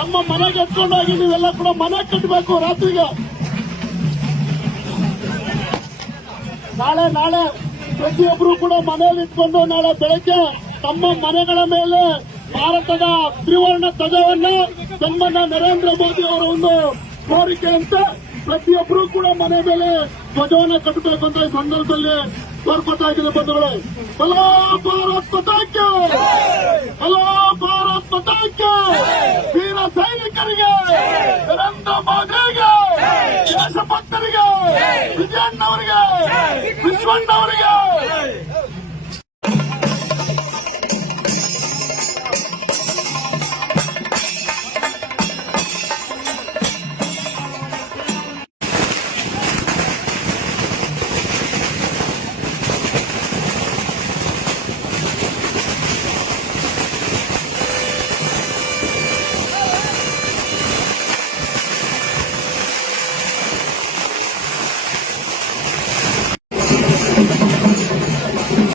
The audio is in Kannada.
ನಮ್ಮ ಮನೆಗೆ ಎತ್ಕೊಂಡೋಗಿ ನೀವೆಲ್ಲ ಕೂಡ ಮನೆ ಕಟ್ಟಬೇಕು. ರಾತ್ರಿಗೆ ನಾಳೆ ಪ್ರತಿಯೊಬ್ಬರು ಕೂಡ ಮನೆಯಲ್ಲಿ ಇಟ್ಕೊಂಡು ನಾಳೆ ಬೆಳಗ್ಗೆ ತಮ್ಮ ಮನೆಗಳ ಮೇಲೆ ಭಾರತದ ತ್ರಿವರ್ಣ ಧ್ವಜವನ್ನು ಸನ್ಮಾನ್ಯ ನರೇಂದ್ರ ಮೋದಿ ಅವರ ಒಂದು ಕೋರಿಕೆಯಂತೆ ಪ್ರತಿಯೊಬ್ಬರು ಕೂಡ ಮನೆ ಮೇಲೆ ಧ್ವಜವನ್ನು ಕಟ್ಟಬೇಕು ಅಂತ ಈ ಸಂದರ್ಭದಲ್ಲಿ ಕೋರ್ಪತಾ ಇದ್ದೀನಿ ಬಂಧುಗಳೇ. ಹಲೋ ಭಾರತ್ ಮಾತಾಕ್ಕೆ, ಹಲೋ ಭಾರತ್ ಮಾತಾಕ್ಕೆ, ವೀರ ಸೈನಿಕರಿಗೆ, ನರೇಂದ್ರ ಮೋದಿಗೆ, ದೇಶಭಕ್ತರಿಗೆ, ವಿಜಯಣ್ಣವರಿಗೆ, ವಿಶ್ವಣ್ಣವರಿಗೆ